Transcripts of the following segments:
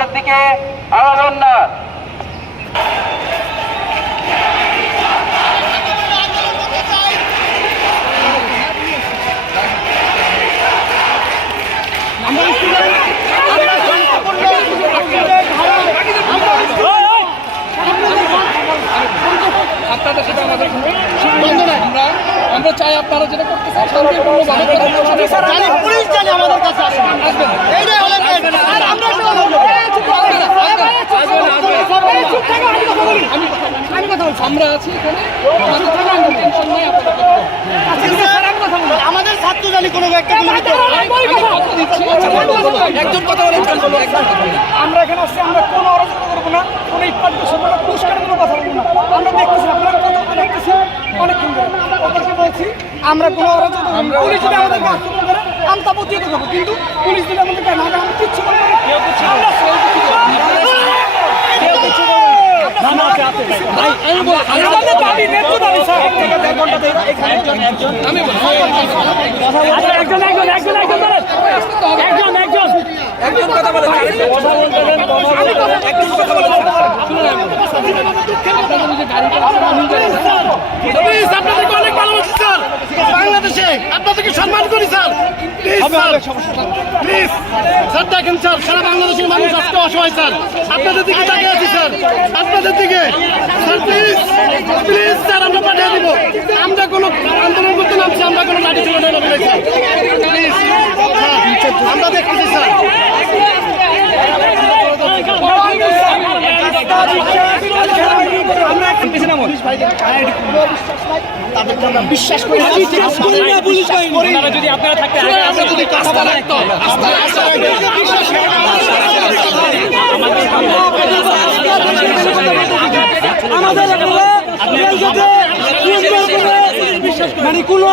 সামনের দিকে আগাবেন না। আপনাদের সাথে আমাদের আমরা চাই আপনারা যেটা করতেছেন শান্তিপূর্ণভাবে পুলিশ জানে আমাদের কাছে আসবেন। আমরা আছি এখানে, আমাদের ছাত্র জানি কোনো একটা একজন কথা বলেন। আমরা এখানে আসছি, আমরা কোনো অরাজকতা করবো না, কোনো ইটপাট বসাবো না, পুরস্কারের কোনো কথা বলবো না। আমরা দেখতেছি আপনারা কথা দেখতেছি অনেকক্ষণ ধরে ওদেরকে বলছি আমরা কোনো অরাজকতা করবো না। পুলিশ যদি আমাদেরকে আক্রমণ করে আমি তা প্রতিহত করবো, কিন্তু পুলিশ যদি আমাদেরকে না আমি কিচ্ছু করবো না। বাংলাদেশে আপনাদেরকে সম্মান করি স্যার, প্লিজ স্যার দেখেন স্যার, সারা বাংলাদেশের মানুষ আজকে অসহায় স্যার, আপনাদের দিকে তাকিয়ে আছি স্যার, আপনাদের দিকে স্যার, প্লিজ প্লিজ স্যার, আমরা পাঠিয়ে দিব। আমরা কোনো আন্দোলন করতে নামছি, আমরা কোনো লাঠি ছিল না প্লিজ আমরা দেখতেছি স্যার। বিশ্বাস করি যদি আপনারা থাকতে মানে কোনো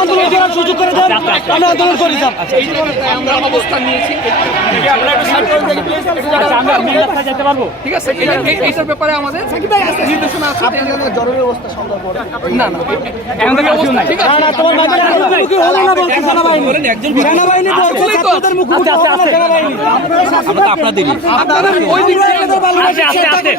আন্দোলন করার সুযোগ করে দেন, আমরা আন্দোলন করি। আমরা অবস্থান নিয়েছি, যেতে পারবো, ঠিক আছে। এইটার ব্যাপারে আমাদের নির্দেশনা আছে, জরুরি অবস্থা সংগ্রহ করে না না ঠিক আছে। আপনাদের ওই দিক থেকে